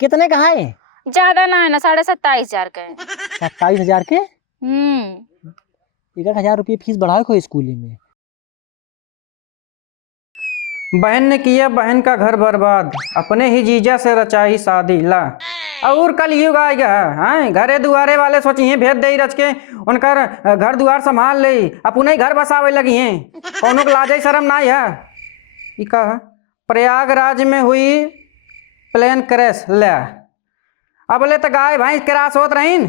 कितने का है? ज्यादा ना है ना, 27,500 का है। 27,000 के? 1,000 रुपये फीस बढ़ाओ को स्कूल में। बहन ने किया बहन का घर बर्बाद, अपने ही जीजा से रचाई शादी ला। और कल युग आएगा हैं, घरे दुआरे वाले सोचिए भेद दे रच के उनकर घर दुआर संभाल ले, अपने घर बसावे लगी हैं। कौनों को लाज शर्म नहीं है। ई का प्रयागराज में हुई प्लेन क्रैश ले। अब ले तो गाय भैंस क्रैश होत रहीन,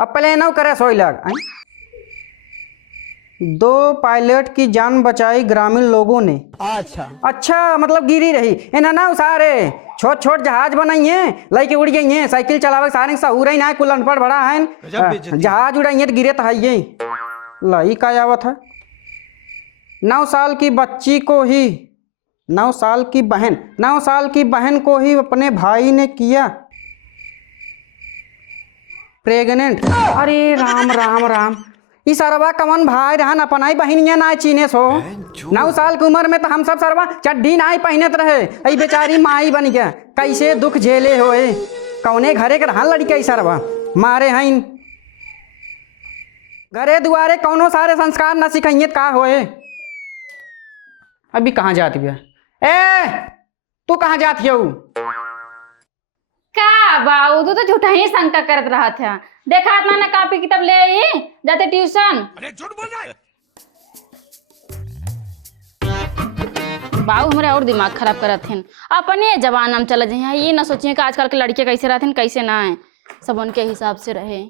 अब प्लेन क्रैश हो लग। 2 पायलट की जान बचाई ग्रामीण लोगों ने। अच्छा मतलब गिरी रही इन्हें ना उसारे छोट छोट जहाज बनाइए लई के उड़ गई हैं। साइकिल चलावे सारे सहूर ही ना कुल अनपढ़ बड़ा है। जहाज उड़ाइए तो गिरे तो है लाई का आवत है। 9 साल की बच्ची को ही 9 साल की बहन को ही अपने भाई ने किया प्रेग्नेंट। अरे राम राम राम, ई सरवा कमन भाई रहन अपना ही बहनिया ना चीने सो। 9 साल की उम्र में तो हम सब सरवा चड्ढी ना ही पहनत रहे, आई बेचारी माई बन गया। कैसे दुख झेले होए, कौने घरे के रहन लड़के सरवा मारे हैं। घरे दुआरे कौनो सारे संस्कार न सिखाइए का होए। अभी कहाँ जाती है? ए तू कहाँ जाती हो? का बाऊ तू तो झूठा ही शंका करत रहा था। देखा ना कॉपी किताब ले आई जाते ट्यूशन। अरे झूठ बोल रहा है बाऊ, हमारे और दिमाग खराब करत हैं। अपने जमाना में चला जाए, ये ना सोचिए कि आजकल के लड़के कैसे रहते हैं कैसे ना है, सब उनके हिसाब से रहे।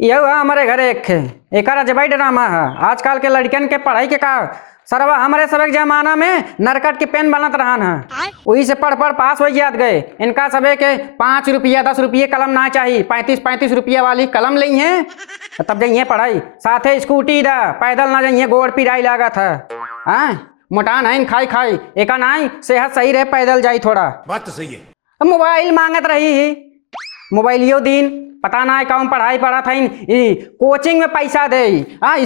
यह हमारे घरे एक अजबाई ड्रामा है। आजकल के लड़कियन के पढ़ाई के का सरवा हमारे सब जमाना में नरकट के पेन बनत रहन है, वही से पढ़ पढ़ पास हो जात गए। इनका सबे के 5 रुपया 10 रुपये कलम ना चाहिए, 35 रुपया वाली कलम ली है तब जाइए पढ़ाई। साथे स्कूटी दा पैदल ना जाइए, गोड़ पिराई लागत है। मोटान है खाई खाई एक नहीं, सेहत सही रहे पैदल जाई थोड़ा। बात तो सही है। मोबाइल मांगत रही, मोबाइलियो दिन पता ना कौन पढ़ाई पढ़ा था। कोचिंग में पैसा दे,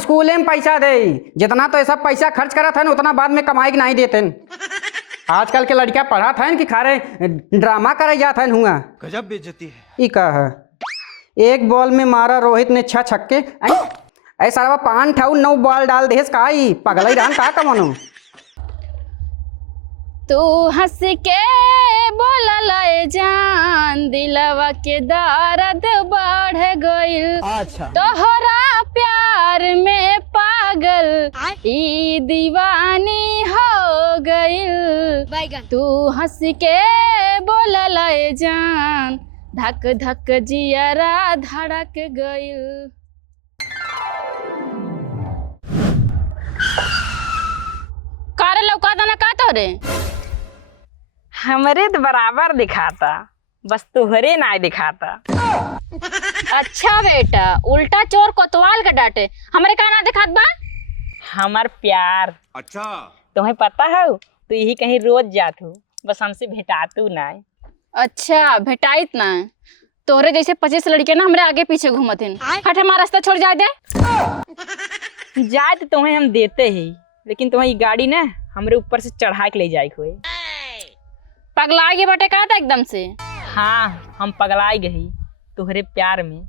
स्कूल में पैसा दे, जितना तो सब पैसा खर्च करा था ना उतना बाद में कमाई के नहीं देते। आजकल के लड़कियां पढ़ा था कि खारे ड्रामा करे जाता है। हुआ गजब बेइज्जती है। ई का है, एक बॉल में मारा रोहित ने 6 छक्के। ऐसा 5 ठाउ 9 बॉल डाल देस का पगला ही रहन का कमानो। तू हंस के बोला लाए जान, दिलवा के दर्द बढ़ गइल। तोहरा प्यार में पागल ई दीवानी हो गइल। तू हंस के बोला लाए जान, धक धक जियरा धड़क गइल। कारे लौका दाना का तोरे? हमरे तो बराबर दिखाता, बस तुहरे ना दिखाता। अच्छा बेटा, उल्टा चोर कोतवाल का डांटे, हमरे का ना दिखात बा? हमार प्यार अच्छा तुम्हें पता है, तो यही कहीं रोज जात हो, बस हमसे भेटातू ना। अच्छा भेटाइत ना, तोहरे जैसे 25 लड़के ना हमरे आगे पीछे घूमत हैं। हट हमारा रास्ता छोड़ जाए दे। जाए तो तुम्हें हम देते ही, लेकिन तुम्हें ये गाड़ी ना हमरे ऊपर से चढ़ा के ले जाए हुए। पगला गए बटे का था एकदम से? हाँ हम पगलाई गई तुहरे प्यार में।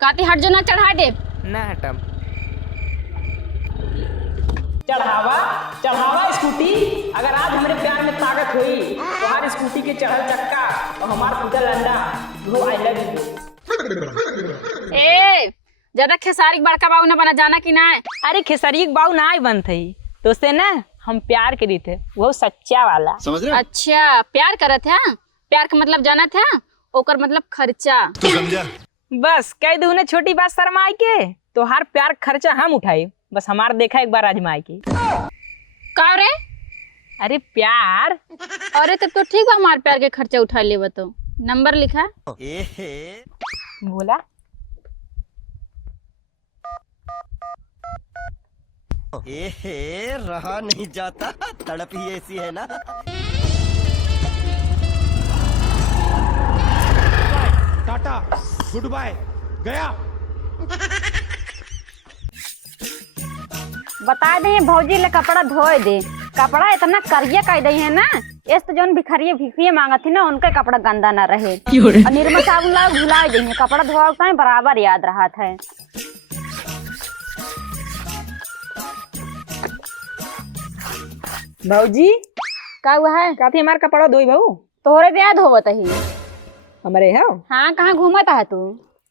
काती हट जो ना चढ़ा दे। ना हटम। चढ़ावा चढ़ावा स्कूटी, अगर आज हमारे प्यार में ताकत हुई तो हर स्कूटी के चढ़ल चक्का और हमारा टूटल अंडा वो आई लव यू। ए ज्यादा खेसारी बड़का बाबू ने बना जाना कि ना? अरे खेसारी बाबू ना ही बन थी तो उससे ना हम प्यार करी थे, वो सच्चा वाला। समझ रहे? अच्छा प्यार करत है, प्यार का मतलब जाना था, ओकर मतलब खर्चा। तू समझा? बस कह दू ने छोटी बात शर्माई के, तो हर प्यार खर्चा हम उठाई, बस हमार देखा एक बार आजमाई की। का रे? अरे प्यार। अरे तब तो ठीक है, हमारे प्यार के खर्चा उठा ले। तो नंबर लिखा। बोला। रहा नहीं जाता, तड़प ही ऐसी है ना। टाटा, गुड बाय, गया। बता दे भौजी ले कपड़ा धोए दे। कपड़ा इतना करिए कह दे है ना, इस तो जौन भिखरिए मांगत थी ना उनका कपड़ा गंदा ना रहे। और निर्मा साबुन ला भुला दे, कपड़ा धोआ बराबर याद रहा था। भौजी का हुआ है? काथी हमार कपड़ा धोई भाऊ। तोहरे दे याद होवत ही। हमारे है हाँ, कहाँ घूमत है तू?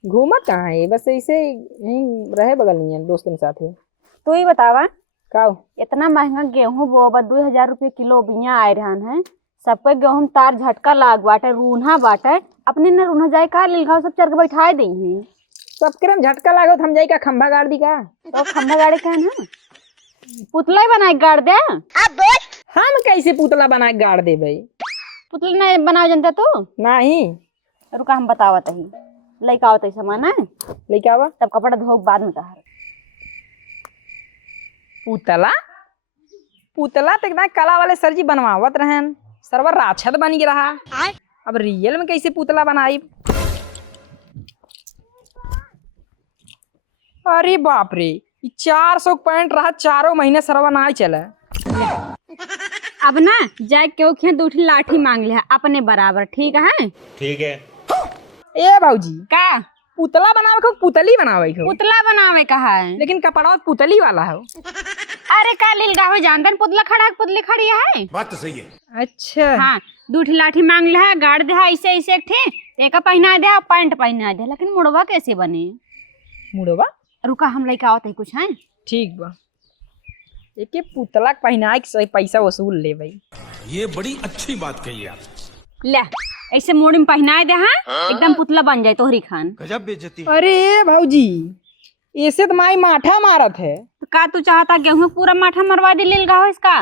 घूमत कहाँ है, बस ऐसे यहीं रहे बगल नहीं है दोस्तों के साथ ही। तू ही बतावा, का इतना महंगा गेहूं बोबा 2000 रुपये किलो बिया आए रहन है। सबके गेहूं तार झटका लाग बाटे, रून्हा बाटे। अपने न रून्हा जाए का लिलघाव सब चढ़ के बैठाए दी हैं। सबके हम झटका लागो हम जाई का खंभा गाड़ दी का। तो खंभा गाड़ी का ना पुतला ही बनाए गाड़ दे। हम कैसे पुतला बना के गाड़ दे भाई? पुतला नहीं बनाओ जनता तू? नहीं रुका हम बतावत ही। लइका आवत सामान है, लेके आवा। तब कपड़ा धो के बाद में तहार। पुतला पुतला तो एकदम कला वाले सर जी बनवावत रहन, सरवर राक्षस बन गया रहा। अब रियल में कैसे पुतला बनाई? अरे बाप रे, 400 पैंट रहा, 4 महीने सरवा ना चला। अब ना जाए क्यों खे दूठी लाठी मांग ले अपने बराबर, ठीक है? ठीक है। ए भाऊजी, का पुतला बनावे को पुतली बनावे को? पुतला बनावे कहा है, लेकिन कपड़ा पुतली वाला है। अरे का लीलगावे जानतन पुतला खड़ा है, पुतली खड़ी है। बात तो सही है। अच्छा हाँ, दूठी लाठी मांग ले है, गाड़ दे है ऐसे ऐसे थे, तेका पहना दे, पैंट पहना दे। लेकिन मुड़वा कैसे बने? मुड़वा रुका हम लेके आवत है कुछ है। ठीक बा, एक पुतला पहना के सही पैसा वसूल ले भाई। ये बड़ी अच्छी बात कही आप। ले ऐसे मोड़ी में पहनाए दे, हाँ एकदम पुतला बन जाए तोहरी खान। गजब बेइज्जती। अरे भाऊजी, ऐसे तो माई माठा मारत है। तो का तू चाहता गेहूं पूरा माठा मरवा दे लीलगाव इसका?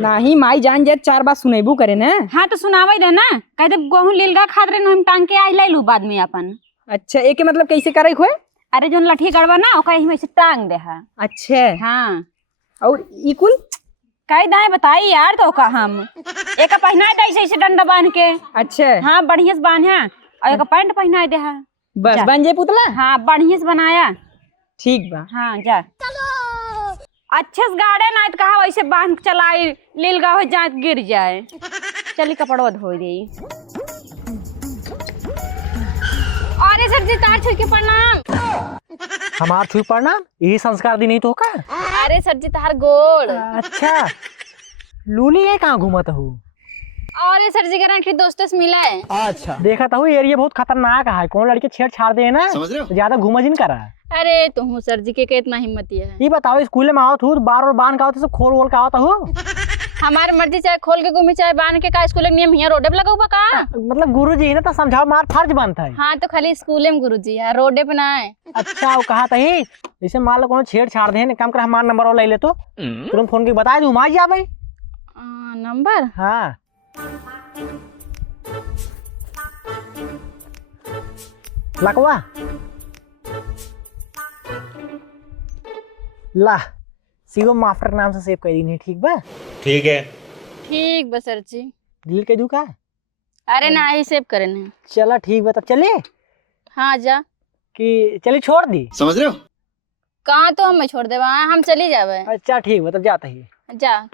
नहीं माई जान जाए 4 बात सुनेबू करे ना। हाँ तो सुनावे दे ना, कह दे गेहूं लीलगा खाद रे हम टांग के आई ले लू बाद में अपन। अच्छा, एक के मतलब कैसे करे खोए? अरे जो लठी गड़वा ना ओका ही ऐसे टांग दे है। अच्छा, हाँ और ई कुल कई दाए बताई यार तो का हम एक पहनाए दे ऐसे ऐसे डंडा बांध के। अच्छा हाँ बढ़िया से बांध है, और एक पैंट पहनाए दे है। बस जा। बन जाए पुतला। हाँ बढ़िया से बनाया। ठीक बा। हाँ जा अच्छे से गाड़े ना तो कहा वैसे बांध चलाई लीलगा हो जाए गिर जाए। चली कपड़वा धो दे। अरे सर जी तार छुई के प्रणाम। हमार छुई पड़ना यही संस्कार दी नहीं तो का? अरे सर जी तार गोड़। अच्छा, लूली ये कहाँ घूमत हूँ? और ये सर जी के दोस्तों से मिला है। अच्छा, देखा था एरिया बहुत खतरनाक है, कौन लड़के छेड़छाड़ दे ना तो ज्यादा घूमजिन करा। अरे तुम सर जी के इतना हिम्मती है। ये बताओ स्कूल में आवत हूँ बार और बांध का आवत सब खोल वोल का आवत हूँ? हमारी मर्जी चाहे खोल के घूमी चाहे बांध के, का स्कूल के नियम हियां रोडे पे लगा हुआ का? मतलब गुरु जी ने तो समझाओ मार फर्ज बनता है। हाँ तो खाली स्कूल में गुरुजी है, रोडे पे ना है। अच्छा, वो कहा था ही जैसे मान लो कोनो छेड़छाड़ दे काम कर हमारा नंबर और ले ले तो तुरंत फोन के बता दूं, जा भाई नंबर। हाँ लकवा ला शिवम मास्टर नाम से सेव कर दी। ठीक बा? ठीक है। ठीक बा सर जी। दिल के दू का? अरे ना ही सेव करे ना। चला ठीक बा, तब चले हाँ जा कि चली छोड़ दी? समझ रहे हो? कहाँ तो हमें छोड़ दे, वहाँ हम चली जावे। अच्छा ठीक बा, तब जाता ही। जा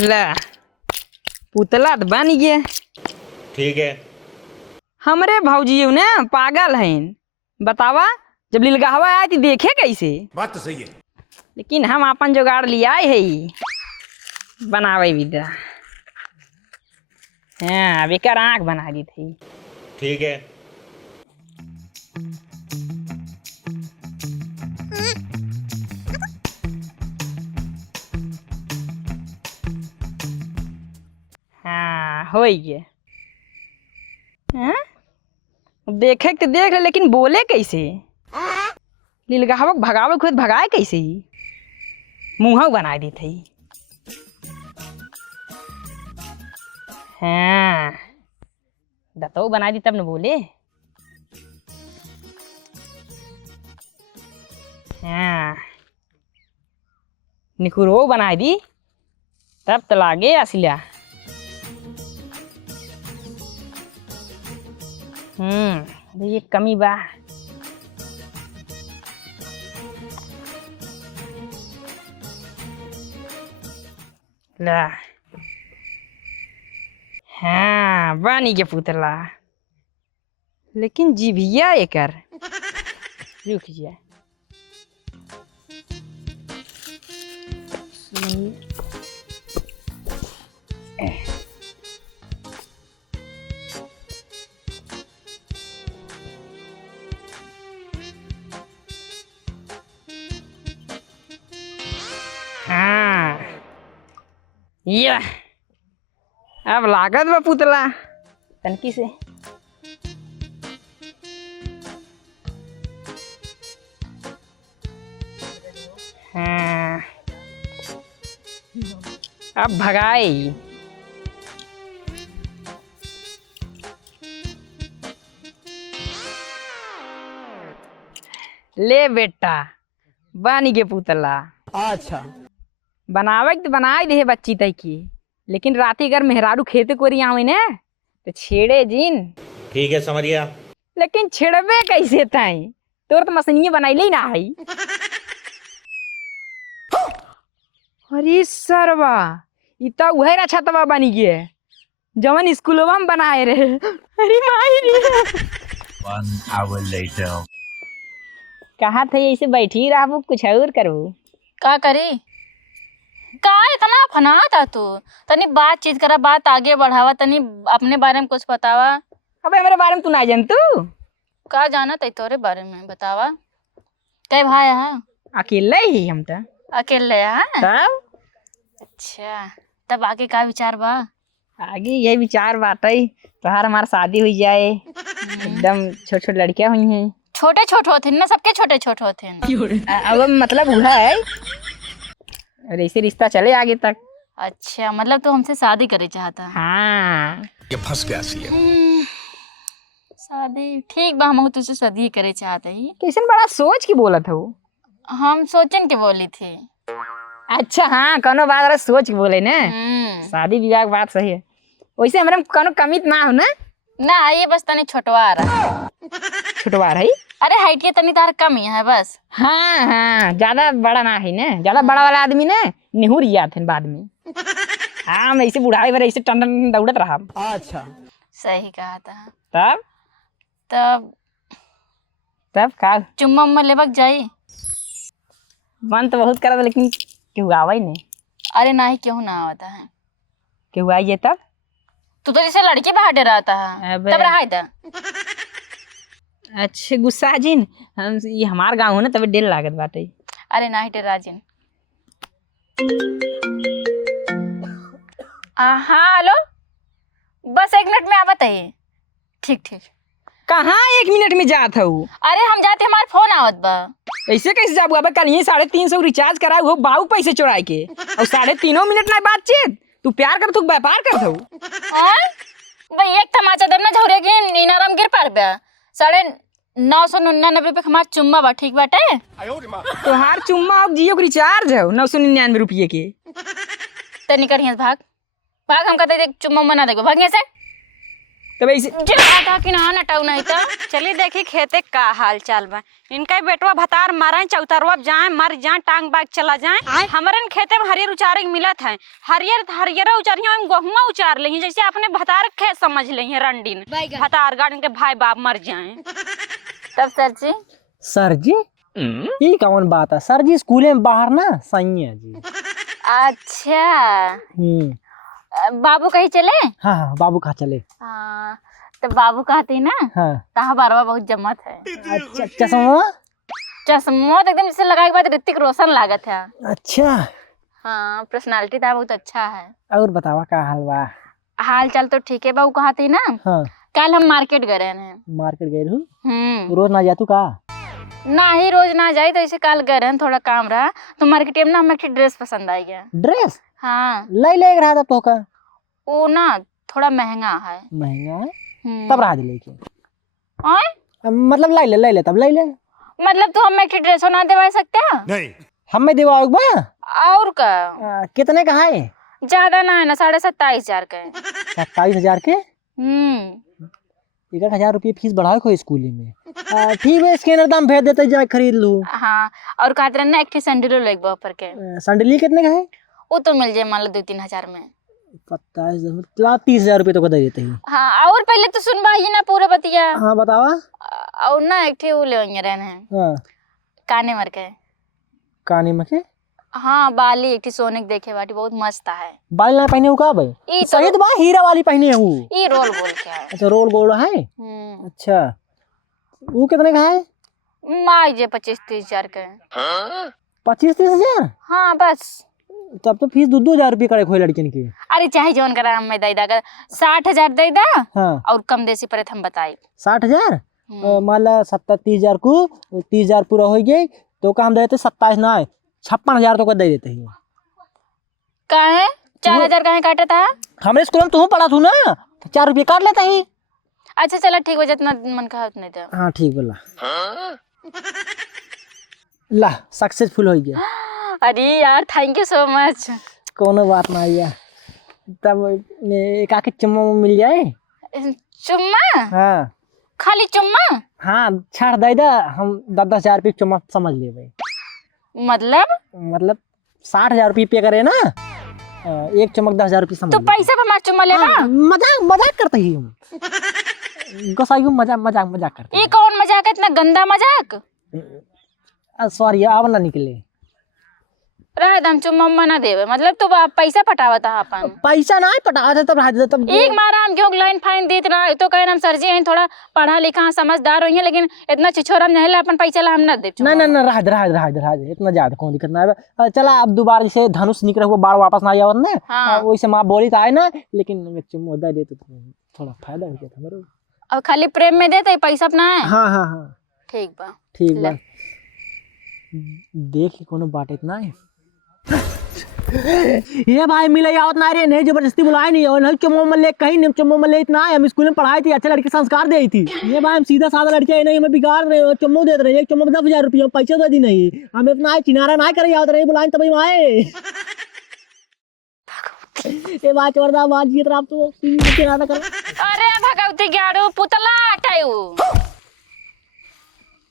ला पुतला तो बन गया। ठीक है। हमरे भौजी ना पागल हैं, बतावा जब लीलगावा आए तो देखे कैसे? बात तो सही है। लेकिन हम अपन जुगाड़ लिया है बनावे विद्या। हाँ बेकार आँख बना दी थी। ठीक है। हाँ हो गया। हाँ? देखे तो देख ले, लेकिन बोले कैसे? लीलगावक भगावक खुद भगाए कैसे ही? मुँह बना दी थी। हाँ, दतो बना दी तब न बोले। हाँ, निकुरो बना दी तब तो लागे असलिया। ये कमी बा। ला, हाँ बानी के पुतला, लेकिन जीभिया एकर रुक जा। हाँ, या अब लागत बा पुतला तनकी से। हाँ, अब भगाई। ले बेटा बानी के पुतला। अच्छा बनावे तो बनाई दे बच्ची तय की, लेकिन राती अगर मेहरारू खेते कोरी आवे ने तो छेड़े जिन। ठीक है समरिया। लेकिन छेड़बे कैसे ताई? तोर तो मसनिए बनाइले ना है। अरे सरवा, इता उहे अच्छा तवा बनी गे जवन स्कूलवा में बनाए रहे। अरे माई रे। 1 hour later. कहा थे ऐसे बैठी रहबू, कुछ और करू। का करे? का इतना फनाता तू? तनी बातचीत करा, बात आगे बढ़ावा, तनी अपने बारे में कुछ बतावा। अबे मेरे बारे में तू ना जान तू? का जाना तई तोरे बारे में बतावा। कई भाई है? अकेले ही हम तो। अकेले है? तब अच्छा, तब आगे का विचार बा? आगे यही विचार बात है, तोहार हमार शादी हुई जाए। एकदम छोट छोट लड़कियां हुई हैं। छोटे छोट होते ना, सबके छोटे छोट होते हैं। अब मतलब हुआ है और ऐसे रिश्ता चले आगे तक। अच्छा, मतलब तू हमसे शादी करे चाहता है? हाँ, ये फंस गया सी है। शादी ठीक बा, हम तुझसे शादी करे चाहते ही। किसन बड़ा सोच के बोला था वो। हम सोचन के बोली थी। अच्छा हाँ, कोनो बात अगर सोच के बोले ना, शादी विवाह की बात सही है। वैसे हमारे में कोनो कमी ना हो ना? ना, ये बस तनी छोटवा रहा। छुटवा रही। अरे हाइट के तनी तार कम ही है बस। हाँ हाँ, ज्यादा बड़ा ना है ना, ज्यादा बड़ा वाला आदमी ना निहुर जाते हैं बाद में। हाँ, मैं ऐसे बुढ़ाई भरे ऐसे टन टन दौड़त रहा। अच्छा सही कहा था। तब तब तब का चुम्मा उम्मा लेबक जाई? मन तो बहुत करा था, लेकिन क्यों आवा ही नहीं। अरे नहीं, क्यों ना आता है? क्यों आइए तब? तू तो जैसे लड़के बाहर रहता है, अबे। तब रहा था। अच्छा गुस्सा जिन, हम ये हमार गाँव है ना, तब डेल लागत बाटे। अरे नहीं टेराजिन। हाँ हेलो, बस 1 मिनट में आवत है। ठीक ठीक। कहाँ 1 मिनट में जात हूँ? अरे हम जाते, हमारे फोन आवत बा। ऐसे कैसे जाबू? अब कल ये 350 रिचार्ज कराए हो बाऊ पैसे चुराए के, और 3.5 मिनट ना बातचीत। तू प्यार कर, तू व्यापार कर थू। भाई एक तमाचा देना झोरे के नीनाराम गिर पार बा। 999 रुपये हमार चुम्मा बा, ठीक बाटे? तोहार चुम्मा और जियो के रिचार्ज है 999 रुपये के। तनी करिए भाग भाग, हम कहते चुम्मा मना देगो, भागिए से। तब ऐसे जिला कि ना नटाऊ नहीं था। चलिए देखी खेते का हाल चाल बा। इनका बेटवा भतार मारे चौतरवा जाए, मर जाए, टांग बाग चला जाए। हमारे खेते में हरियर उचारे के मिलत है। हरियर हरियर उचारिया में गहुआ उचार ले, जैसे अपने भतार खेत समझ ले रंडीन भतार गार्डन के भाई बाप मर जाए। तब सर जी, सर जी ये कौन बात है? सर जी स्कूल में बाहर ना सही है जी। अच्छा बाबू कहीं चले? हाँ हाँ, बाबू कहाँ चले? हाँ, तो बाबू कहती ना, हाँ ताहा बारवा बहुत जमत है। अच्छा, चश्मा? चश्मा तो एकदम जैसे लगाए के बाद ऋतिक रोशन लागत है। अच्छा हाँ, पर्सनालिटी था बहुत अच्छा है। और बतावा का हाल बा? हाल चाल तो ठीक है। बाबू कहती ना, हाँ कल हम मार्केट गए हैं। मार्केट गए रहू रोज ना जातू का? ना ही रोज ना जाए तो ऐसे कल गए हैं, थोड़ा काम रहा तो मार्केट में ना हमें एक ड्रेस पसंद आई गया। ड्रेस? हाँ ले रहा था तो का? वो ना थोड़ा महंगा है। महंगा है तब रहा दे लेके। आए? मतलब ले ले तब ले ले। मतलब तो हम एक ड्रेस ना दिवा सकते हैं? नहीं। हमें दिवाओ बा? और का कितने का है? ज्यादा ना है ना, 27,500 का है। 27,000 के? 1,000 रुपये फीस बढ़ाओ को स्कूल में। ठीक है स्कैनर दाम भेज देते जाए खरीद लूँ। हाँ और कहते रहे ना एक सैंडलो लेग ऑफर के। सैंडली कितने का है? वो तो मिल जाए मान लो 2-3 हजार में। 30,000 रुपये तो दे देते हैं। हाँ और पहले तो सुनवाइए ना पूरा बतिया। हाँ बतावा। और ना एक वो ले रहने हैं। हाँ काने मर के। काने में के? हाँ बाली एक सोने के देखे बाटी बहुत मस्त है। बाली ना पहने हो का भाई? ई सही तो बा हीरा वाली पहने हो। ये रोल बोल के है। अच्छा रोल गोल्ड है। अच्छा वो कितने का है? माई जे 25-30 हजार के। 25-30 हजार? हाँ बस। तब तो फीस 2,000 रुपये करे खोई लड़किन की। अरे चाहे जोन करा हम दे दा 60,000 दे दा। हाँ और कम देसी पर हम बताई 60,000 मान ला 70-30,000 को 30,000 पूरा हो गए तो काम देते 27 ना 56,000 तो दे देते हैं। कहे 4,000 कहे काटे था? हमारे स्कूल में तू पढ़ा तू ना 4 रुपये काट लेता ही। अच्छा चलो ठीक हो जितना मन कहा उतने दे। हाँ ठीक बोला। ला सक्सेसफुल हो गया। अरे यार थैंक यू सो मच। कोनो बात ना यार। तब एक आके चुम्मा मिल जाए। चुम्मा? हाँ खाली चुम्मा? हाँ छाड़ दे दा हम 10,000 रुपये चुम्मा समझ ले भाई। मतलब 60,000 रुपये पे करे ना एक चमक 10,000 रुपये समझ तो ले। पैसा पर मत चुम्मा लेना। मजाक करते ही हम गोसाई मजाक करते। ये कौन मजाक है इतना गंदा मजाक? सॉरी अब ना निकले। रह दम चुम्मा ना देवे मतलब तो पैसा पटावता अपन। पैसा ना पटा तब रह दे तब। एक मारा हम क्यों लाइन फाइन देत रहा तो कहे हम सर जी हैं थोड़ा पढ़ा लिखा समझदार होइए लेकिन इतना छिछोरा नहीं ला अपन पैसा ला हम ना दे। ना रह दे इतना ज्यादा कौन दिक्कत ना है। चला अब दोबारा से धनुष निकले हुआ बाढ़ वापस ना आवत ना। हाँ। वैसे माँ बोली तो आए ना लेकिन चुम्मा दे देते तो थोड़ा फायदा हो जाता मेरे। अब खाली प्रेम में देते पैसा अपना है। हाँ ठीक बा ठीक बा। देख कोनो बात इतना है। ये भाई मिले आवत ना रे नहीं जबरदस्ती बुलाए नहीं और नहीं चुम्मा मल्ले कहीं नहीं चुम्मा मल्ले इतना है। हम स्कूल में पढ़ाई थी अच्छे लड़के संस्कार दे थी। ये भाई हम सीधा साधा लड़के नहीं हमें बिगाड़ रहे हो चुम्मा दे रहे हैं। चुम्मा 10,000 रुपये पैसे दे दी नहीं हमें इतना चिनारा ना करे आवत रही बुलाए तभी आए। ये बात चोरदा बात जीत रहा तो चिनारा कर। अरे भगवती गाड़ो पुतला हटाऊ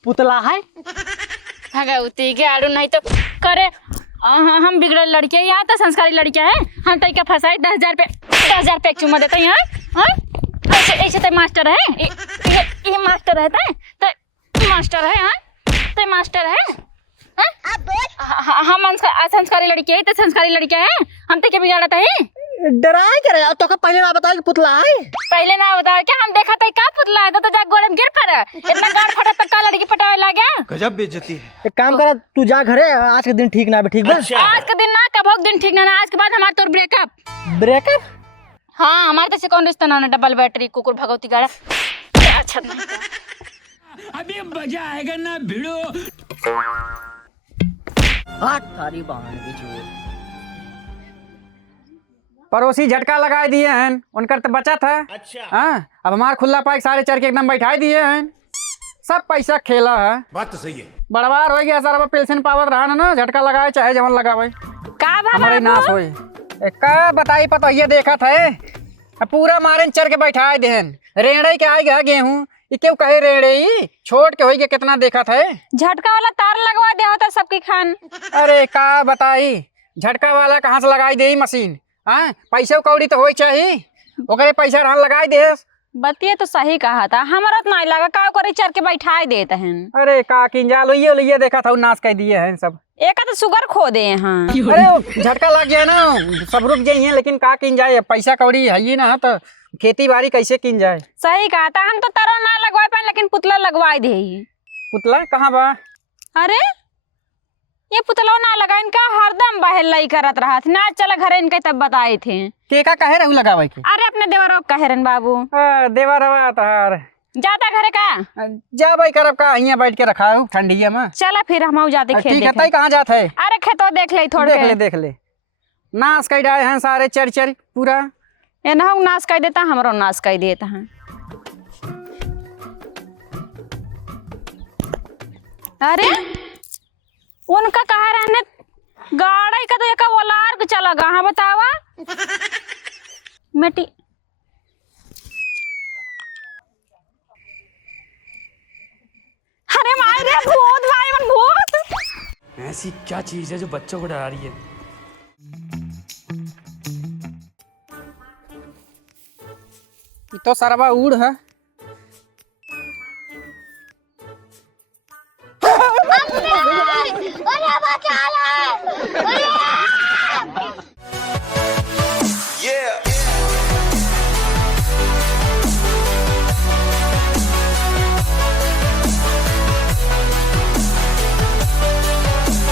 पुतला है भगवती गाड़ो नहीं तो करे। हम बिगड़ल लड़के यहाँ तो संस्कारी लड़कियां हैं। हम तय का फंसाई 10,000 पे चुम्मा देते हैं। ऐसे तो मास्टर है ये मास्टर रहता है तो मास्टर है। तो मास्टर है हम संस्कारी लड़के हैं तो संस्कारी लड़कियां हैं। हम तो क्या बिगाड़ता है डराए करे तो का पहले ना बताओ कि पुतला है। पहले ना बताओ क्या हम देखा था क्या पुतला है तो जा गोड़े में गिर पड़ा इतना गाड़ फटा तक का लड़की पटावे लग गया। गजब बेइज्जती है। एक काम कर तू जा घरे आज के दिन ठीक ना ठीक बा। आज का दिन ना कब दिन ठीक ना आज के बाद हमारा तो ब्रेकअप। हाँ हमारे तो कौन रिश्ता ना डबल बैटरी कुकुर भगवती गाड़ा अच्छा नहीं। अभी मजा आएगा ना भिड़ो। तारी बहन की चोट। पड़ोसी झटका लगा दिए हैं उनकर तो बचत है। अच्छा। हाँ अब हमार खुला पाइक 4.5 के एकदम बैठा दिए हैं। सब पैसा खेला है। बात तो सही है। बड़वार हो गया सारा पेंशन पावत रहा ना झटका लगाए चाहे जवन लगावे का हमारे नाश होए। का बताई पता ये देखा था पूरा मारे चर के बैठा देहन रेड़े के आएगा गेहूं ये क्यों कहे रेड़े ही छोड़ के होई कितना देखा था। झटका वाला तार लगवा दे होता सबकी खान। अरे का बताई झटका वाला कहाँ से लगाई दे मशीन। हाँ पैसे कौड़ी तो हो चाहिए ओकरे पैसा रहा लगाई दे। बतिए तो सही कहा था हमारा तो नहीं लगा का करे चर के बैठा देते हैं। अरे का किंजाल ये देखा था नाश कर दिए हैं सब। एक तो शुगर खो दे हैं। अरे झटका लग जाए ना सब रुक जाइए लेकिन का किन जाए पैसा कौड़ी है ही ना तो खेती बाड़ी कैसे किन जाए। सही कहा था हम तो तरह ना लगवा पाए लेकिन पुतला लगवा दे। पुतला कहाँ बा? अरे ये पुतला ना लगा इनका हरदम बाहर लाई करत रहा था ना चला घरे इनके तब बताए थे के का कहे रहू लगावे के अरे अपने देवरों कहरन बाबू देवा रवा तार जाता घरे का जा भाई करब का यहाँ बैठ के रखा है ठंडिया में चला फिर हम जाते खेत ठीक है देखे। तई कहाँ जात है अरे खेतो देख ले थोड़े देख ले नाश कर डाले हैं सारे चर चर पूरा ये ना नाश कर देता हमरो नाश कर देता है अरे उनका कहा रहने गाड़ी का तो एक वलार के चला गा हाँ बतावा मिट्टी अरे मार रे भूत भाई मन भूत ऐसी क्या चीज है जो बच्चों को डरा रही है? ये तो सरवा उड़ है